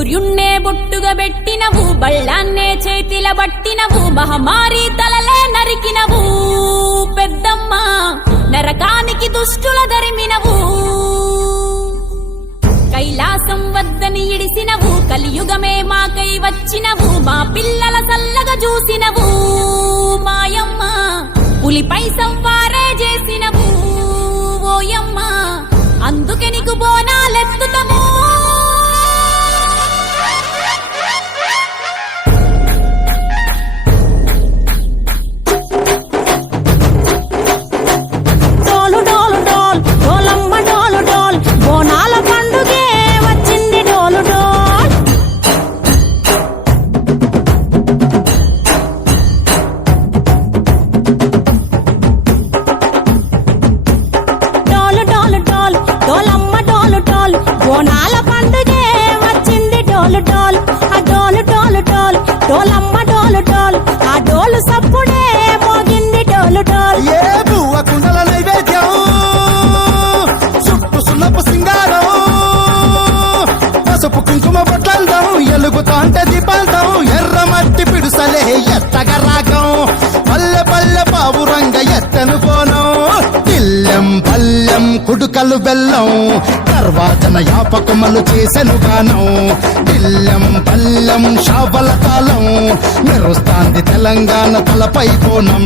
సూర్యున్నే బొట్టుగా పెట్టినవు, బళ్ళాన్నే చేతిల బట్టినవు, మహమారి తలలే నరికినవు పెద్దమ్మ, నరకానికి దుష్టుల ధరిమినవు. కైలాసం వద్దని ఇడిసినవు, కలియుగమే మాకై వచ్చినవు, మా పిల్లల చల్లగా చూసినవు మాయమ్మ, పులిపై సవ్వారే చేసినవు ఓయమ్మ, అందుకే నీకు బోనాలెత్తుతము. బోనాల పండుగే వచ్చింది డోలు డోల్, ఆ డోలు డోలు డోల్, డోలమ్మ డోలు డోల్, ఆ డోలు సప్పుడే మోగింది డోలు డోల్. ఏ బువ్వ కుండల నైవేద్యం, చుట్టు సున్నపు సింగారం, పసుపు కుంకుమ బొట్లందం, ఎలుగుతాంటే దీపాంతం, ఎర్ర మట్టి పిడుసలే ఎత్తగ రాగం, పల్లె పల్లె పావురంగ ఎత్తను కోనం, ఇల్లెం పల్లెం కుడుకలు బెల్లం, తర్వాతన యాపకమలు చేసెను గానం, ఇల్లెం పల్లెం షావల కాలం, మెరుస్తాంది తెలంగాణ తలపై కోణం.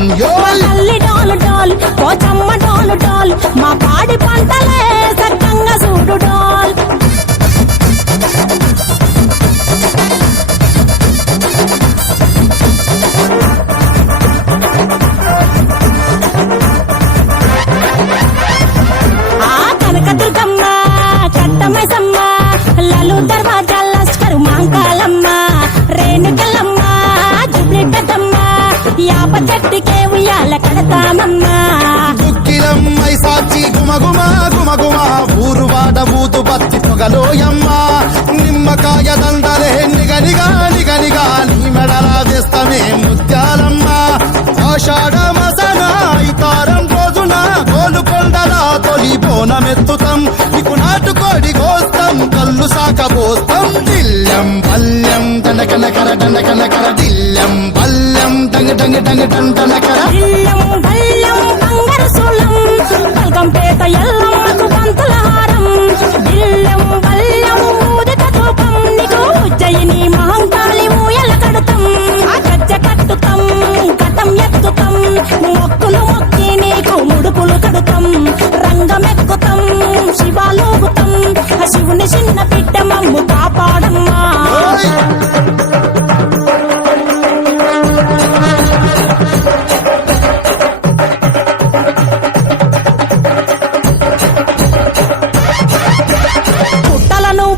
తల్లి డోలు డోల్, పోచమ్మ డోలు డోల్, మా పాడి పంటలే సక్కంగా చూడు డోల్. చెట్టుకే ఉయ్యాల కడతామమ్మా, దుక్కిలమ్మై సాచి గుమగుమ గుమగుమ, ఊరు వాడ బూతు బత్తి పొగలోయమ్మ, నిమ్మకాయ దండలే నిగనిగా నిగనిగా, నీ మెడలా వేస్తమే ముత్యాలమ్మ, ఆషాఢ మసన ఇతారం రోజున గోలుకొండల తొలి బోనమెత్తుతాం, నీకు నాటుకోడి కోస్తాం, కళ్ళు సాకబోస్తాం, దిల్లెం పల్లెం దండకనకర దండకనకర, దిల్లెం పల్లెం డంగ డంగ డంగ డండనకర, దిల్లం బల్లం బంగారు సోలం, బల్గంపేట ఎల్లమ్మకు పంతుల హారం, దిల్లం బల్లం ఊదిత ధూపం, నీకు ఉజ్జయిని మహంకాళి ఊయల కడుతాం, గజ్జ కట్టుతాం, కటం ఎత్తుతాం, మొక్కులు మొక్కి నీకు ముడుపులు కడుతాం, రంగమెక్కుతాం, శివాలోగుతాం, శివుని చిన్న బిడ్డ మమ్ము కాపాడమ్మా.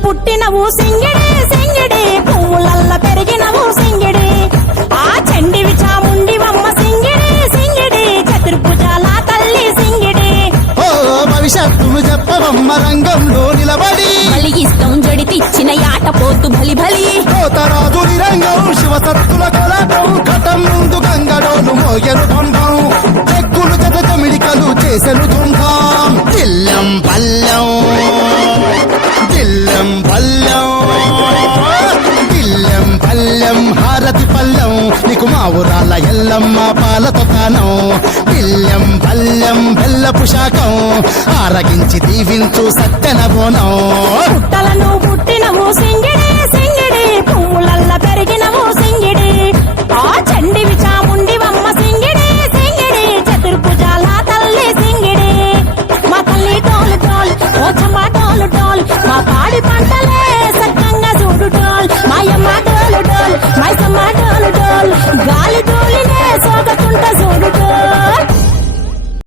పుట్టినవు సింగిడి సింగిడి, పువ్వులల్ల పెరిగినవు సింగిడి, ఆ చండివి చాముండివమ్మ సింగిడి సింగిడి, చతుర్భుజాల తల్లి సింగిడి. ఓ భవిష్యత్తును చెప్పవమ్మ రంగంలో నిలబడి, బలిగిస్తాం జడితిచ్చిన యాట పోతు బలి బలి, కోతరాజుని రంగం శివసత్తుల కొలటం, ఘటం ముందు గంగడోలు మోయను బంధం, చెక్కులు జత చమిడికలు చేసెను తుంటాం, దిల్లెం పల్లెం దిల్లెం పల్లెం, దిల్లెం పల్లెం హారతి పల్లెం, నీకు మా ఊరాల ఎల్లమ్మ పాలతో కానం, దిల్లెం పల్లెం బెల్లపు శాఖం, ఆరగించి దీవించు సత్తెన బోనం. పుట్టలను పుట్టినవు సింగి